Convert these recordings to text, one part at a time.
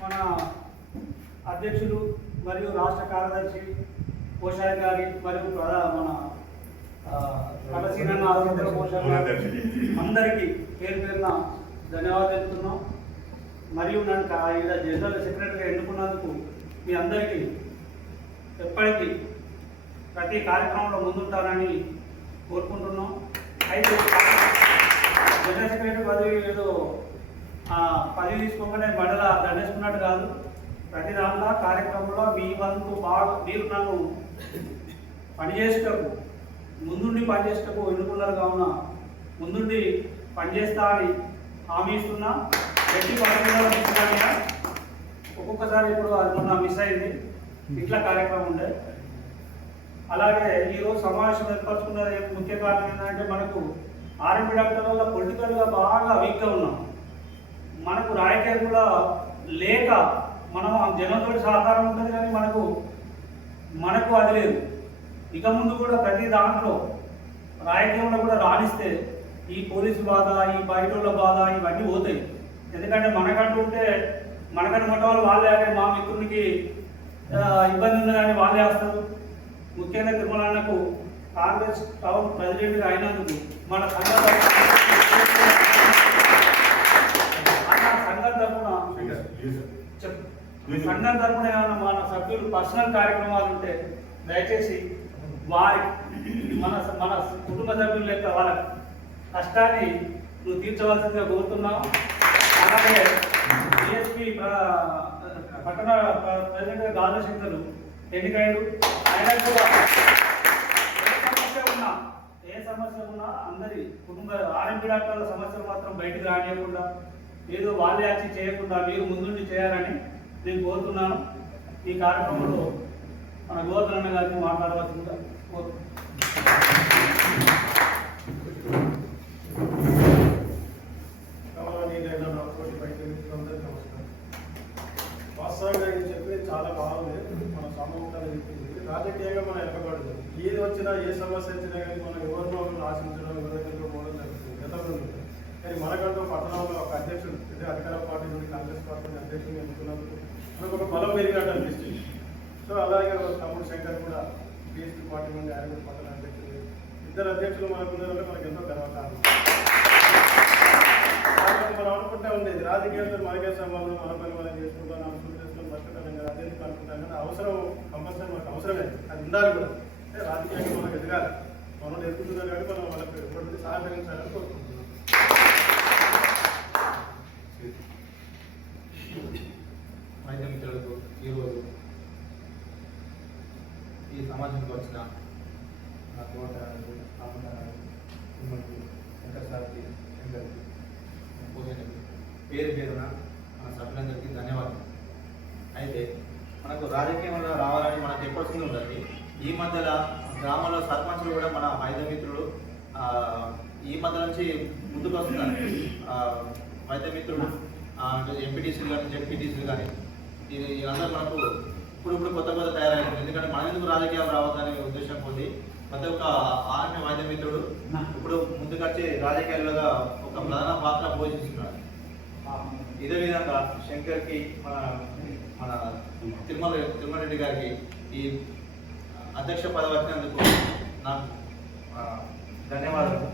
మన అధ్యక్షులు మరియు రాష్ట్ర కార్యదర్శి కోశాధికారి మరియు మన కలసీనన్న ఆరోగ్య కోశాధికారి అందరికీ పేరు పేరున ధన్యవాదాలు చెప్తున్నాం. మరియు నన్ను ఇలా జనరల్ సెక్రటరీగా ఎన్నుకున్నందుకు మీ అందరికీ ఎప్పటికీ ప్రతి కార్యక్రమంలో ముందుంటారని కోరుకుంటున్నాం. అయితే జనరల్ సెక్రటరీ పదవి ఏదో పదవి తీసుకోగానే మండల దండేసుకున్నట్టు కాదు. ప్రతి దాంట్లో కార్యక్రమంలో మీ వంతు బాగా మీరు నన్ను పనిచేసేటకు ముందుండి పనిచేసేటకు ఎన్నుకున్నారు కావున ముందుండి పనిచేస్తా అని హామీ ఇస్తున్నా. ఎట్టి పదవిగా ఒక్కొక్కసారి ఇప్పుడు అది మొన్న మిస్ అయింది, ఇట్లా కార్యక్రమం ఉండే. అలాగే ఈరోజు సమావేశం ఏర్పరచుకున్నది ముఖ్య కారణం ఏంటంటే మనకు ఆర్ఎంపీ డాక్టర్ వల్ల పొలిటికల్గా బాగా వీక్గా ఉన్నాం. మనకు రాజకీయం కూడా లేక మనం జనంతో సహకారం ఉంటుంది కానీ మనకు అది లేదు. ఇక ముందు కూడా ప్రతి దాంట్లో రాజకీయంలో కూడా రాణిస్తే ఈ పోలీసు బాధ, ఈ బయటోళ్ళ బాధ ఇవన్నీ పోతాయి. ఎందుకంటే మనకంటూ ఉంటే మనకంటే మొట్ట వాళ్ళు వాళ్ళే, మా మిత్రునికి ఇబ్బంది ఉన్నదని వాళ్ళే వస్తారు. ముఖ్యంగా తిరుమలన్నకు కాంగ్రెస్ టౌన్ ప్రెసిడెంట్గా అయినందుకు మన సంఘం తరఫున ఏమన్నా మన సభ్యులు పర్సనల్ కార్యక్రమాలు ఉంటే దయచేసి వారి మన కుటుంబ సభ్యుల యొక్క వాళ్ళ కష్టాన్ని నువ్వు తీర్చవలసిందిగా కోరుతున్నావు. అలాగే డిఎస్పీ పట్టణ ప్రెసిడెంట్గా గాంధీశంకర్ ఎన్నికైండు. ఆయన కూడా ఏ సమస్య ఉన్నా అందరి కుటుంబ ఆర్ఎంపీ డాక్టర్ల సమస్యలు మాత్రం బయటకు రానియకుండా ఏదో వాళ్ళే వచ్చి చేయకుండా మీరు ముందుండి చేయాలని నేను కోరుతున్నాను. ఈ కార్యక్రమంలో మన గోవర్ధన గారిని మాట్లాడవలసిందిగా కోరుతున్నాను. వాస్తవంగా ఇది చెప్పేది చాలా బాగుంది. మన సామూహికంగా చెప్పింది రాజకీయంగా మనం ఎక్కబడదు. ఏది వచ్చినా ఏ సమస్య వచ్చినా కానీ మనం ఎవరినో ఆశించడం, ఎవరితో పోవడం జరుగుతుంది గతంలో. కానీ మనకంటూ పట్టణంలో ఒక అధ్యక్షుడు అంటే అధికార పార్టీ నుండి కాంగ్రెస్ పార్టీ అధ్యక్షుడు ఎన్నుకున్నందుకు మనకు ఒక బలం పెరిగినట్టు అనిపిస్తుంది. సో అలాగే తమ్ముడు శంకర్ కూడా బీఎస్పీ పార్టీ నుండి ఆయన పట్టణ అధ్యక్షుడు, ఇద్దరు అధ్యక్షులు మనకు ఉన్నారంటే మనకు ఎంతో గర్వకారణం. మనం అనుకుంటా ఉండేది రాజకీయాలతో మనకే సంబంధం, మన పని మనం చేసుకుంటాం, అనుకుంటూ చేసుకుని బతకడం కదా, అదే అనుకుంటాం కదా. అవసరం కంపల్సరీ మనకు అవసరమే, అది ఉండాలి కూడా. అంటే రాజకీయంగా మనకు ఎదగాలి, మనం ఎదుగుతున్నాం కాబట్టి మనం వాళ్ళకి ఎప్పటికీ సహకరించాలని కోరుకుంటున్నాం. వైద్య మిత్రులకు ఈరోజు ఈ సమాజంకి వచ్చిన నా తోటరాజు, శంకర్ సార్కి, శంకర్కి, పూజకి పేరు పేరున మన సభ్యులందరికీ ధన్యవాదాలు. అయితే మనకు రాజకీయంలో రావాలని మనకు ఎప్పటికీ ఉంటుంది. ఈ మధ్యలో గ్రామంలో సర్పంచులు కూడా మన వైద్య మిత్రులు ఈ మధ్య నుంచి ముందుకు వస్తున్నారు. వైద్య మిత్రులు ఎంపీటీసీలు కానీ జెడ్పీటీసీలు కానీ వీళ్ళందరూ మనకు ఇప్పుడు కొత్త తయారైంది. ఎందుకంటే మన ఎందుకు రాజకీయాలు రావద్దనే ఉద్దేశం పొంది ప్రతి ఒక్క ఆర్మీ వైద్య మిత్రుడు ఇప్పుడు ముందుకొచ్చి రాజకీయాలుగా ఒక ప్రధాన పాత్ర పోషిస్తున్నాడు. ఇదే విధంగా శంకర్కి మన తిరుమల రెడ్డి గారికి ఈ అధ్యక్ష పదవి వచ్చినందుకు నాకు ధన్యవాదాలు.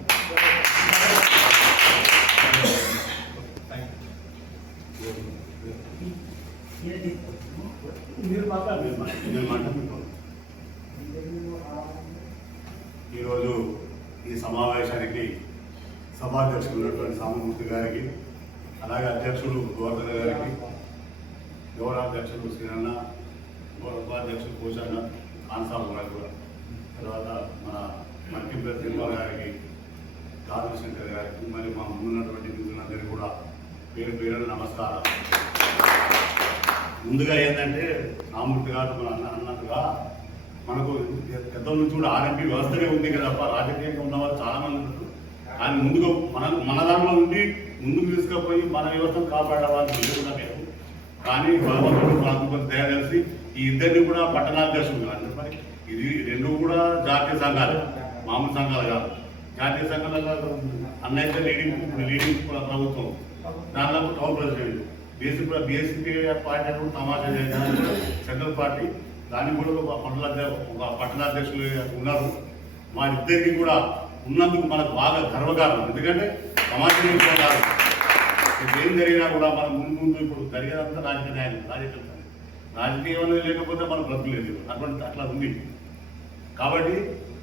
ఈరోజు ఈ సమావేశానికి సభాధ్యక్షులు ఉన్నటువంటి సామమూర్తి గారికి, అలాగే అధ్యక్షులు గోవర్ధన గారికి, గౌరవాధ్యక్షులు శ్రీరన్న, ఉపాధ్యక్షులు కోశన్న, కాన్సాబ్ గారికి కూడా, తర్వాత మన మర్కింపేట తిరుమల గారికి, గాంధీశంకర్ గారికి, మరి మా ముందున్నటువంటి మిత్రులందరికీ కూడా పేరు పేరున నమస్కారం. ముందుగా ఏంటంటే రామూర్తి గారు మన అన్నట్టుగా మనకు పెద్దల నుంచి కూడా ఆర్ఎంపీ వ్యవస్థనే ఉంది కదా, రాజకీయంగా ఉన్నవారు చాలామంది ఉన్నారు. కానీ ముందుగా మన దాంట్లో ఉండి ముందుకు తీసుకుపోయి మన వ్యవస్థను కాపాడేవాళ్ళు కూడా లేదు. కానీ భగవంతుడు మాకు కొంత దయ కలిసి ఈ ఇద్దరిని కూడా పట్టణాధ్యక్షులు కాదు. మరి ఇది రెండు కూడా జాతీయ సంఘాలు, మామూలు సంఘాలు కాదు. జాతీయ సంఘాలలో అన్నైతే లీడింగ్ ప్రభుత్వం దానిలో టౌన్ ప్రెసిడెంట్ బీఎస్పీ పార్టీ కూడా తమాషా చేశారు, సెంట్రల్ పార్టీ దానికి కూడా ఒక పట్టణాధ్యక్షులు ఉన్నారు. మా ఇద్దరికి కూడా ఉన్నందుకు మనకు బాగా గర్వకారణం. ఎందుకంటే సమాజం కాదు, ఏం జరిగినా కూడా మనం ముందు ఇప్పుడు జరిగేదంతా రాజకీయ న్యాయం, రాజకీయం అనేది లేకపోతే మనం బ్రతుకులేదు, అట్లా ఉంది. కాబట్టి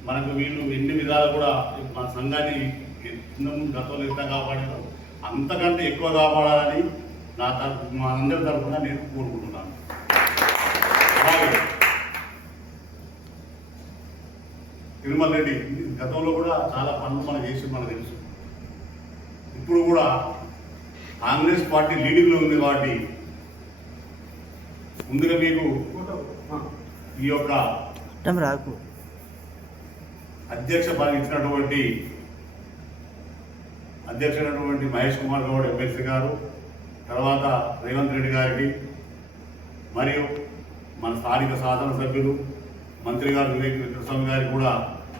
మనకు వీళ్ళు ఎన్ని విధాలు కూడా మన సంఘాన్ని ముందు గతంలో ఎంత కాపాడారో అంతకంటే ఎక్కువ కాపాడాలని మా అందరి తరఫున నేను కోరుకుంటున్నాను. అలాగే తిరుమల రెడ్డి గతంలో కూడా చాలా పనులు మనం చేసి మనకు తెలుసు. ఇప్పుడు కూడా కాంగ్రెస్ పార్టీ లీడింగ్లో ఉంది కాబట్టి ముందుగా మీకు ఈ యొక్క అధ్యక్ష పదవి ఇచ్చినటువంటి అధ్యక్షుడైనటువంటి మహేష్ కుమార్ గౌడ్ ఎమ్మెల్సీ గారు, తర్వాత రేవంత్ రెడ్డి గారికి, మరియు మన స్థానిక శాసనసభ్యులు మంత్రి గారు వివేక్ వెంకటస్వామి గారికి కూడా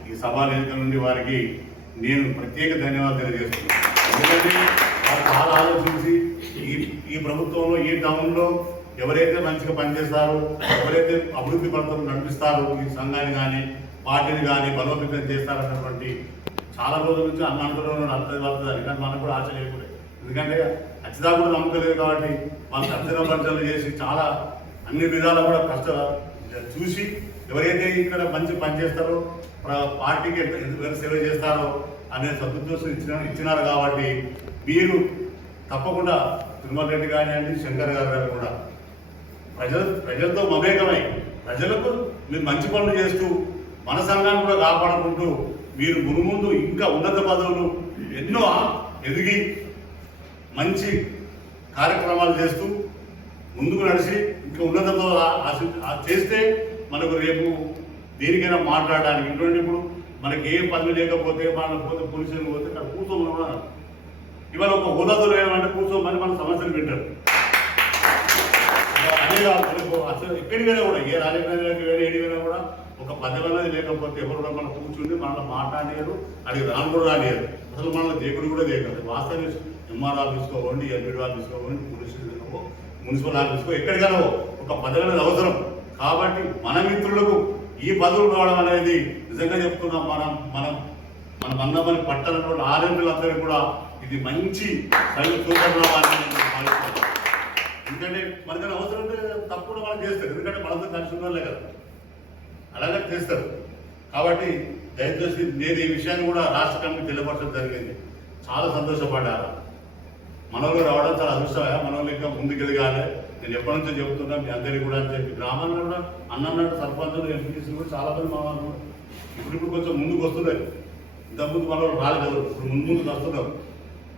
ఈ సభా వేదిక నుండి వారికి నేను ప్రత్యేక ధన్యవాదాలు తెలియజేస్తున్నాను. ఎందుకంటే వారు చాలా ఆలోచించి ఈ ప్రభుత్వంలో ఈ టౌన్లో ఎవరైతే మంచిగా పనిచేస్తారో, ఎవరైతే అభివృద్ధి పథకం నడిపిస్తారో, ఈ సంఘాన్ని కానీ పార్టీని కానీ బలోపేతం చేస్తారన్నటువంటి చాలా రోజుల నుంచి అనుకుంటున్నాను. అర్థం కానీ మనకు కూడా ఆశ లేకుండా, ఎందుకంటే ఖచ్చితంగా కూడా నమ్మకలేదు కాబట్టి వాళ్ళు ఖచ్చితంగా పరిచయాలు చేసి చాలా అన్ని విధాలు కూడా చూసి ఎవరైతే ఇక్కడ మంచి పనిచేస్తారో, పార్టీకి ఎంత సేవ చేస్తారో అనే సదుద్దేశం ఇచ్చినారు. కాబట్టి మీరు తప్పకుండా తిరుమల రెడ్డి కానివ్వండి, శంకర్ గారు కూడా ప్రజలతో మమేకమై ప్రజలకు మీరు మంచి పనులు చేస్తూ మన సంఘాన్ని కూడా కాపాడుకుంటూ మీరు మునుముందు ఇంకా ఉన్నత పదవులు ఎన్నో ఎదిగి మంచి కార్యక్రమాలు చేస్తూ ముందుకు నడిచి ఇంకా ఉన్నతంలో చేస్తే మనకు రేపు దేనికైనా మాట్లాడడానికి ఇటువంటి ఇప్పుడు మనకి ఏ పనులు లేకపోతే మనం పోతే పోలీసులు పోతే అక్కడ కూర్చోమని కూడా ఇవాళ ఒక హోదాతో లేదంటే కూర్చోమని మన సమస్యలు పెట్టారు. అదే కాదు అసలు ఎక్కడికైనా కూడా ఏ రాజకీయ ఏడికైనా కూడా ఒక పదవి అనేది లేకపోతే ఎవరు కూడా మనం కూర్చుండి మనల్ని మాట్లాడేయరు, అది రాను కూడా రానియరు, అసలు మనల్ని దేవుడు కూడా దేకదు. వాస్తవం ఎంఆర్ ఆఫీస్కో పోండి, ఎంపీడీ ఆఫీస్కో పోండి, పోలీసుకో, మున్సిపల్ ఆఫీస్కో ఎక్కడికైనా ఒక పదవి అనేది అవసరం. కాబట్టి మన మిత్రులకు ఈ పదవులు రావడం అనేది నిజంగా చెప్తున్నాం, మనం మందమని పట్టణంలో ఆర్ఎంపీలందరికీ కూడా ఇది మంచి సూచన. ఎందుకంటే మనకైనా అవసరం ఉంటే తప్పకుండా మనం చేస్తారు, ఎందుకంటే మనతో కలిసి ఉండాలే కదా, అలాగే చేస్తారు. కాబట్టి దయచేసి నేను ఈ విషయాన్ని కూడా రాష్ట్ర కమిటీ తెలియపరచడం జరిగింది. చాలా సంతోషపడ్డారు. మనలో రావడం చాలా అదృష్టమే, మనలో ఇంకా ముందుకు ఎదగాలి. నేను ఎప్పటి నుంచో చెబుతున్నా మీ అందరికీ కూడా అని చెప్పి గ్రామాల్లో కూడా అన్నట్టు సర్పంచులు ఎంపీటీసీలు కూడా చాలా మంది మా వాళ్ళు ఇప్పుడు కొంచెం ముందుకు వస్తున్నారు. ఇంతకుముందు మన వాళ్ళు రాలేదు, ఇప్పుడు ముందుకు వస్తున్నారు.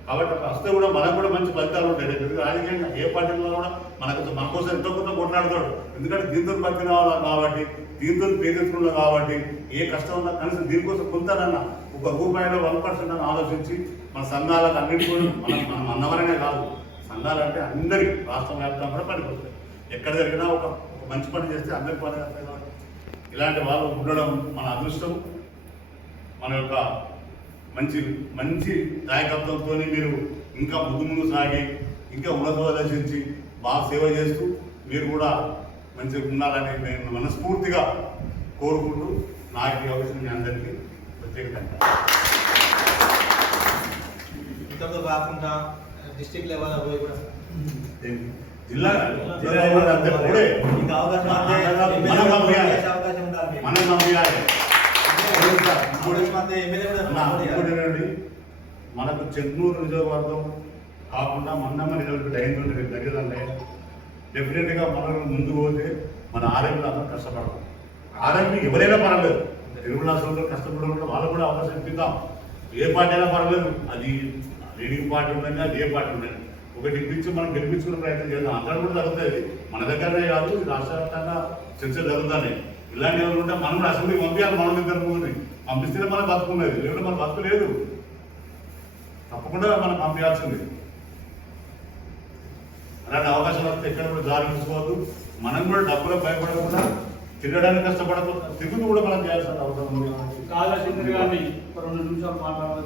కాబట్టి వస్తే కూడా మనకు కూడా మంచి ఫలితాలు ఉంటాయి. రాజకీయంగా ఏ పార్టీలో కూడా మన కోసం ఎంతో కొంత కొట్లాడతాడు, ఎందుకంటే దీంతో బతికిన వాళ్ళు కాబట్టి, దీంతో పేదెత్తుకున్నాం కాబట్టి, ఏ కష్టం ఉన్నా కనీసం దీనికోసం కొంతనన్నా ఒక రూపాయలో 1% అని ఆలోచించి మన సంఘాలకు అన్నిటి కూడా మనం అన్నవరనే కాదు, సంఘాలంటే అందరికీ రాష్ట్ర వ్యాప్తంగా కూడా పనికొస్తాయి. ఎక్కడ జరిగినా ఒక మంచి పని చేస్తే అందరికి పని చేస్తాయి. కాబట్టి ఇలాంటి వాళ్ళు ఉండడం మన అదృష్టం. మన యొక్క మంచి నాయకత్వంతో మీరు ఇంకా ముందు సాగి ఇంకా ఉన్నతోదర్శించి బాగా సేవ చేస్తూ మీరు కూడా మంచిగా ఉండాలని నేను మనస్ఫూర్తిగా కోరుకుంటూ నాకు ఈ అవకాశం మీ అందరికీ ప్రత్యేక ఇంతతో కాకుండా డిస్ట్రిక్ట్ లెవెల్ పోయి కూడా జిల్లా మనకు చెన్నూరు నియోజకవర్గం కాకుండా మందమ్మ నియోజకవర్గం అయింది దగ్గరంటే డెఫినెట్గా మనం ముందుకు పోతే మన ఆర్ఎంపీలు అందరూ కష్టపడతాం. ఆర్ఎంపీ ఎవరైనా పర్వాలేదు, తెలుగు రాష్ట్రంలో కష్టపడకుండా వాళ్ళకు కూడా అవకాశం ఇప్పిద్దాం. ఏ పార్టీ అయినా పర్వాలేదు, అది లీడింగ్ పార్టీ ఉందండి, అది ఏ పార్టీ ఉందండి, ఒకటి ఇప్పించి మనం గెలిపించుకునే ప్రయత్నం చేద్దాం. అందరూ కూడా జరుగుతుంది, మన దగ్గరనే కాదు రాష్ట్ర వ్యాప్తంగా చర్చలు జరుగుతాయి. ఇలాంటి ఎవరు ఉంటే మనం కూడా అసెంబ్లీకి పంపించాలి, మనం ఇద్దరు మూడుని పంపిస్తేనే మనం బతుకున్నది, లేదంటే మన బతుకు లేదు. తప్పకుండా మనం పంపించాల్సింది. అలాంటి అవకాశాలు వస్తే ఎక్కడ కూడా జారి తీసుకోవద్దు. మనం కూడా డబ్బులో భయపడకుండా తిరగడానికి కష్టపడకుండా తిరుగుతూ కూడా మనం చేయాల్సిన అవసరం ఉంది. కాళేశ్వరి గారిని 2 నిమిషాలు మాట్లాడాలి.